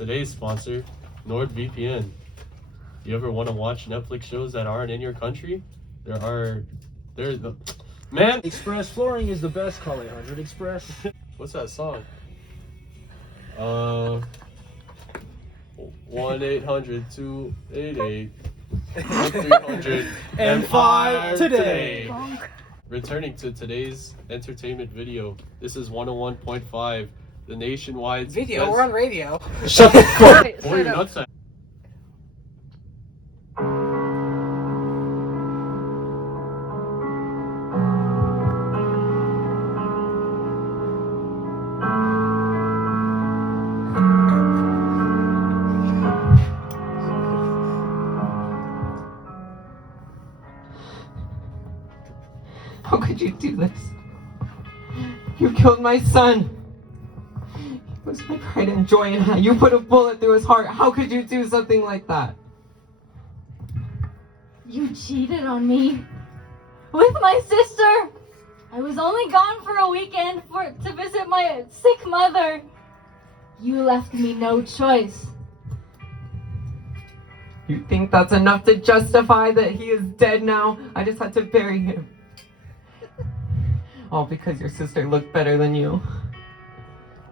Today's sponsor, NordVPN. You ever want to watch Netflix shows that aren't in your country? Man! Express Flooring is the best. Call 800 Express. What's that song? 1-800-288-300 And five today. Returning to today's entertainment video, this is 101.5, the nationwide Video, we're on radio. Shut the fuck. Pull your nuts out. How could you do this? You killed my son. He was my pride and joy, and you put a bullet through his heart. How could you do something like that? You cheated on me with my sister. I was only gone for a weekend to visit my sick mother. You left me no choice. You think that's enough to justify that he is dead now? I just had to bury him. All because your sister looked better than you.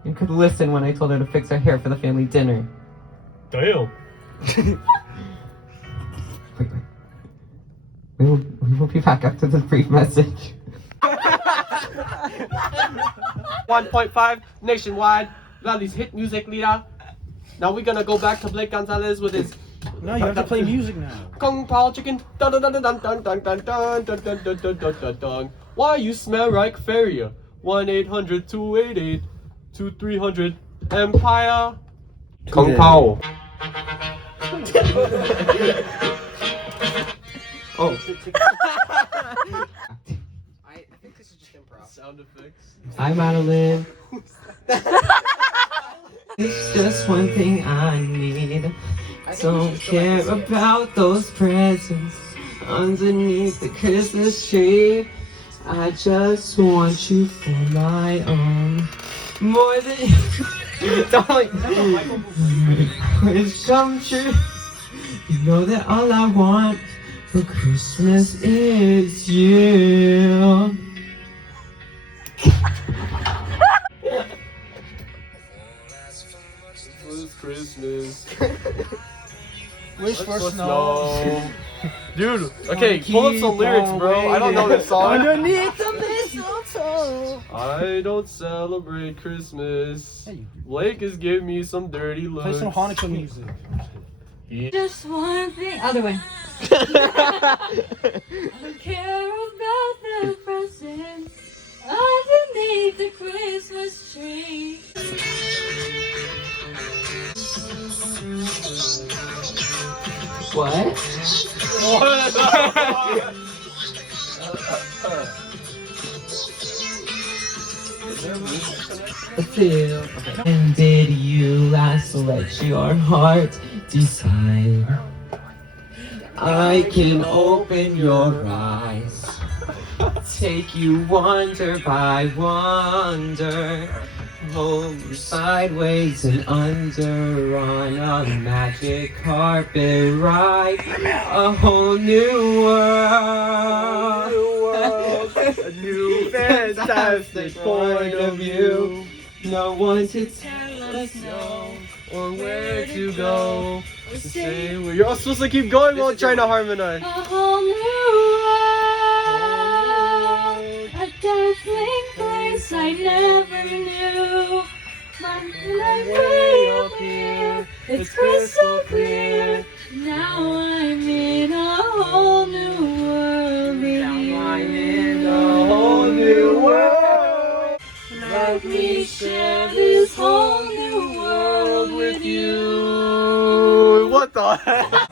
You could listen when I told her to fix her hair for the family dinner. Damn. Wait. We will be back after this brief message. 1.5 nationwide, Valley's hit music leader. Now we're gonna go back to Blake Gonzalez with his No, you have to play music now. Kung Pao chicken. Dun dun dun dun dun dun dun dun dun dun dun dun dun dun dun. Why you smell like Feria? 1-800-288-2300 Empire. Kung Pao. Oh. I think this is just improv. Sound effects. Hi, Madeline. It's just one thing I need. Don't care about those presents underneath the Christmas tree. I just want you for my own. More than darling. Wish come true. You know that all I want for Christmas is you. This Christmas. Wish for snow. Dude, okay, pull up some lyrics, bro. I don't know this song. Underneath the mistletoe. I don't celebrate Christmas. Hey. Blake is giving me some dirty looks. Play some Hanukkah music. Just one thing. Other way. I don't care about the presents underneath the Christmas tree. What? Feel. And did you last let your heart decide? I can open your eyes, take you wonder by wonder, hold you sideways and under on a magic carpet ride, a whole new world, A new fantastic point of view. no one to tell us no. Or where to go. Say where you're all supposed to keep going while trying to harmonize. A whole new world, a dazzling place I never knew. But when I'm way up here, it's crystal clear. Now I'm in a whole new world. I'm in a whole new world. Let me share this whole new world with you. What the heck?